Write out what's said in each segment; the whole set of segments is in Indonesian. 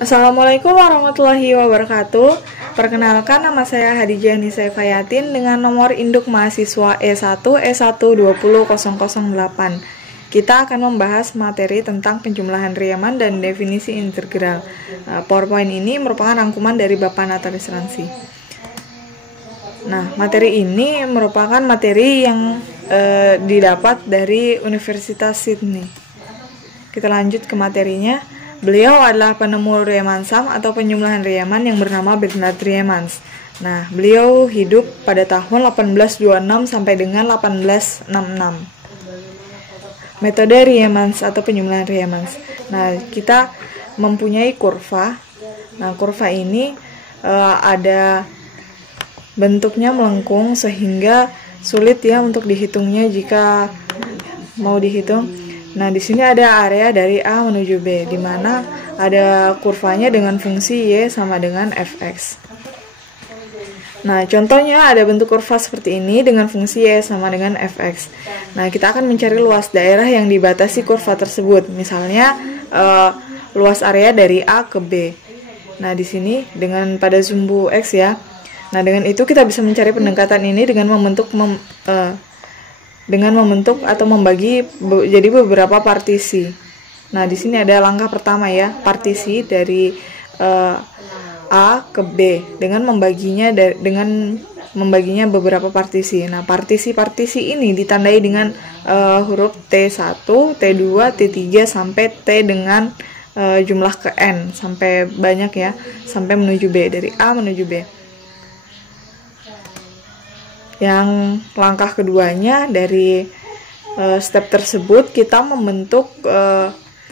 Assalamualaikum warahmatullahi wabarakatuh. Perkenalkan, nama saya Hadijah Nisa Fayatin dengan nomor induk mahasiswa E1 E1 20008. Kita akan membahas materi tentang penjumlahan Riemann dan definisi integral. PowerPoint ini merupakan rangkuman dari Bapak Natalis Ransi. Nah, materi ini merupakan materi yang didapat dari Universitas Sydney. Kita lanjut ke materinya. Beliau adalah penemu Riemann sum atau penjumlahan Riemann yang bernama Bernard Riemann. Nah, beliau hidup pada tahun 1826 sampai dengan 1866. Metode Riemann atau penjumlahan Riemann. Nah, kita mempunyai kurva. Nah, kurva ini ada bentuknya melengkung sehingga sulit ya untuk dihitungnya jika mau dihitung. Nah, di sini ada area dari A menuju B, di mana ada kurvanya dengan fungsi Y sama dengan Fx. Nah, contohnya ada bentuk kurva seperti ini dengan fungsi Y sama dengan Fx. Nah, kita akan mencari luas daerah yang dibatasi kurva tersebut. Misalnya, luas area dari A ke B. Nah, di sini dengan pada sumbu X ya. Nah, dengan itu kita bisa mencari pendekatan ini dengan membentuk atau membagi jadi beberapa partisi. Nah, di sini ada langkah pertama ya, partisi dari A ke B dengan membaginya beberapa partisi. Nah, partisi-partisi ini ditandai dengan huruf T1, T2, T3 sampai T dengan jumlah ke N sampai banyak ya, sampai menuju B, dari A menuju B. Yang langkah keduanya dari step tersebut kita membentuk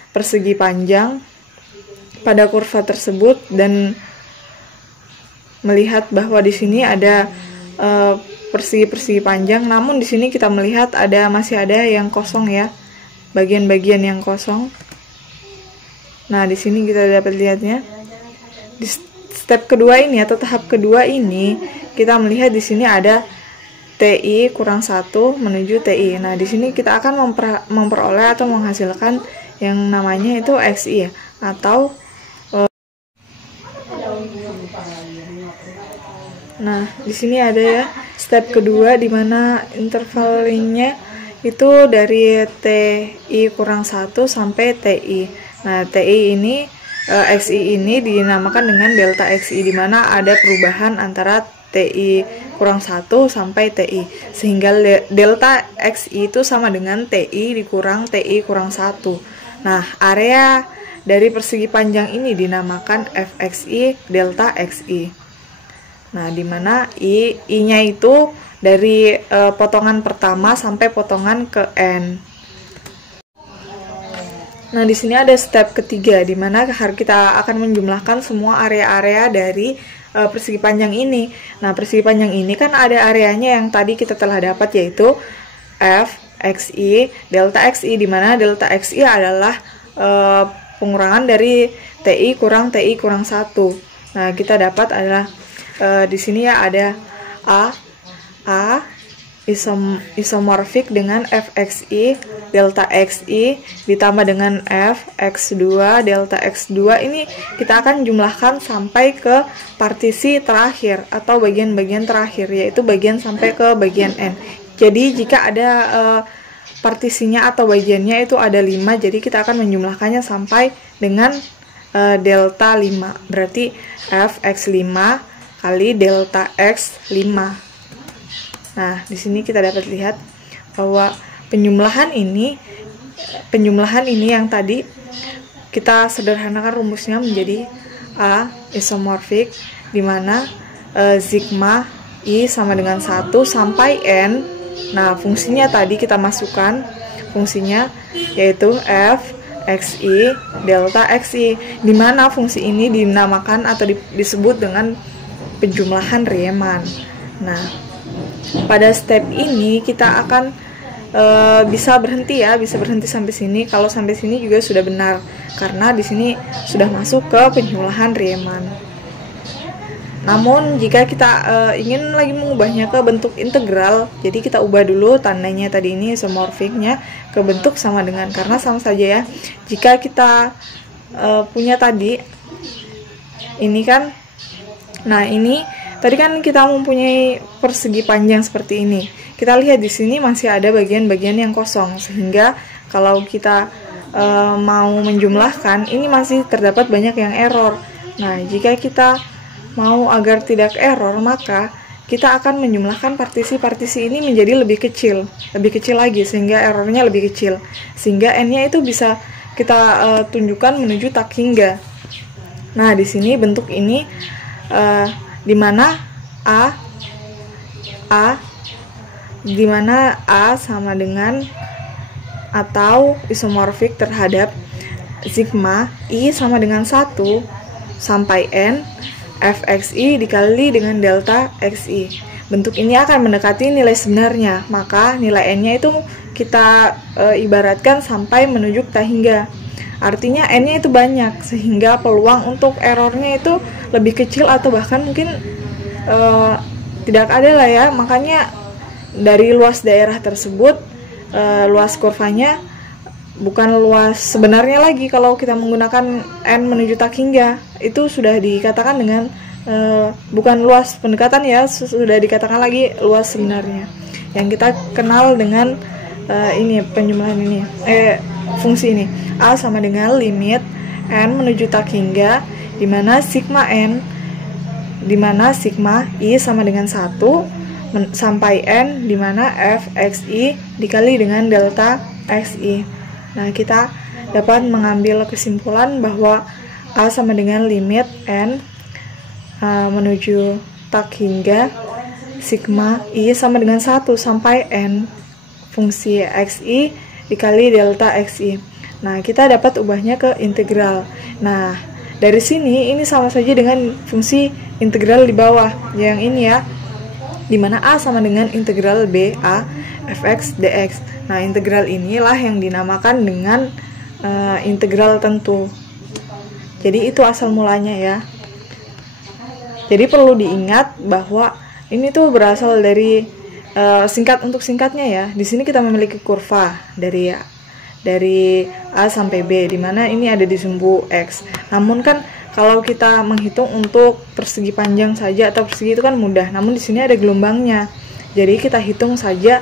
persegi panjang pada kurva tersebut dan melihat bahwa di sini ada persegi-persegi panjang, namun di sini kita melihat masih ada yang kosong ya, bagian-bagian yang kosong. Nah, di sini kita dapat lihatnya. Di step kedua ini atau tahap kedua ini kita melihat di sini ada TI kurang 1 menuju TI. Nah, di sini kita akan memperoleh atau menghasilkan yang namanya itu XI ya, atau nah, di sini ada ya step kedua di mana intervalnya itu dari TI kurang 1 sampai TI. Nah, TI ini XI ini dinamakan dengan delta XI, di mana ada perubahan antara TI kurang 1 sampai TI, sehingga delta XI itu sama dengan TI dikurang TI kurang 1. Nah, area dari persegi panjang ini dinamakan Fxi delta XI. Nah, dimana I-nya itu dari potongan pertama sampai potongan ke N. Nah, di sini ada step ketiga, di mana kita akan menjumlahkan semua area-area dari persegi panjang ini. Nah, persegi panjang ini kan ada areanya yang tadi kita telah dapat, yaitu F, XI, delta XI, di mana delta XI adalah pengurangan dari TI kurang 1. Nah, kita dapat adalah di sini ya ada A isomorfik dengan Fxi delta Xi ditambah dengan F X2 delta X2. Ini kita akan jumlahkan sampai ke partisi terakhir atau bagian-bagian terakhir, yaitu bagian sampai ke bagian N. Jadi jika ada partisinya atau bagiannya itu ada 5, jadi kita akan menjumlahkannya sampai dengan delta 5. Berarti Fx5 kali delta X5. Nah, di sini kita dapat lihat bahwa penjumlahan ini yang tadi kita sederhanakan rumusnya menjadi A isomorfik, di mana sigma I sama dengan 1 sampai N. Nah, fungsinya tadi kita masukkan fungsinya, yaitu F Xi delta Xi, di mana fungsi ini dinamakan atau disebut dengan penjumlahan Riemann. Nah, pada step ini kita akan bisa berhenti sampai sini. Kalau sampai sini juga sudah benar, karena di sini sudah masuk ke penjumlahan Riemann. Namun jika kita ingin lagi mengubahnya ke bentuk integral, jadi kita ubah dulu tandanya tadi ini isomorfiknya ke bentuk sama dengan, karena sama saja ya. Jika kita punya tadi ini kan. Nah, ini tadi kan kita mempunyai persegi panjang seperti ini. Kita lihat di sini masih ada bagian-bagian yang kosong, sehingga kalau kita mau menjumlahkan, ini masih terdapat banyak yang error. Nah, jika kita mau agar tidak error, maka kita akan menjumlahkan partisi-partisi ini menjadi lebih kecil lagi, sehingga errornya lebih kecil, sehingga n-nya itu bisa kita tunjukkan menuju tak hingga. Nah, di sini bentuk ini di mana A sama dengan atau isomorfik terhadap sigma I sama dengan 1 sampai N fxi dikali dengan delta xi. Bentuk ini akan mendekati nilai sebenarnya, maka nilai n-nya itu kita ibaratkan sampai menuju tak hingga. Artinya n-nya itu banyak, sehingga peluang untuk errornya itu lebih kecil atau bahkan mungkin tidak ada lah ya. Makanya dari luas daerah tersebut, luas kurvanya bukan luas sebenarnya lagi. Kalau kita menggunakan n menuju tak hingga, itu sudah dikatakan dengan bukan luas pendekatan ya, sudah dikatakan lagi luas sebenarnya, yang kita kenal dengan ini penjumlahan ini, fungsi ini. A sama dengan limit n menuju tak hingga, dimana sigma n, dimana sigma I sama dengan 1 sampai n, dimana fxi dikali dengan delta xi. Nah, kita dapat mengambil kesimpulan bahwa A sama dengan limit n menuju tak hingga sigma I sama dengan 1 sampai n fungsi xi dikali delta xi. Nah, kita dapat ubahnya ke integral. Nah, dari sini ini sama saja dengan fungsi integral di bawah yang ini ya, dimana A sama dengan integral b a fx dx. Nah, integral inilah yang dinamakan dengan integral tentu. Jadi itu asal mulanya ya. Jadi perlu diingat bahwa ini tuh berasal dari untuk singkatnya ya. Di sini kita memiliki kurva dari A sampai B, di mana ini ada di sumbu X. Namun kan kalau kita menghitung untuk persegi panjang saja atau persegi itu kan mudah. Namun di sini ada gelombangnya. Jadi kita hitung saja,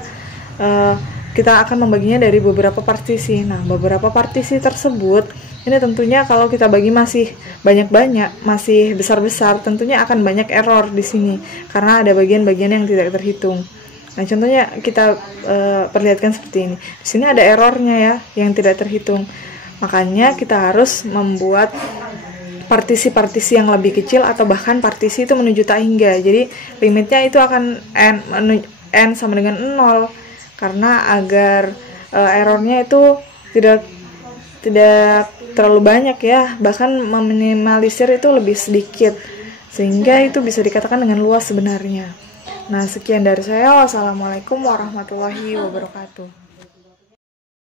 kita akan membaginya dari beberapa partisi. Nah, beberapa partisi tersebut ini tentunya kalau kita bagi masih banyak-banyak, masih besar-besar, tentunya akan banyak error di sini karena ada bagian-bagian yang tidak terhitung. Nah, contohnya kita perlihatkan seperti ini. Di sini ada errornya ya, yang tidak terhitung. Makanya kita harus membuat partisi-partisi yang lebih kecil atau bahkan partisi itu menuju tak hingga. Jadi limitnya itu akan n sama dengan 0, karena agar errornya itu tidak terlalu banyak ya, bahkan meminimalisir itu lebih sedikit, sehingga itu bisa dikatakan dengan luas sebenarnya. Nah, sekian dari saya. Wassalamualaikum warahmatullahi wabarakatuh.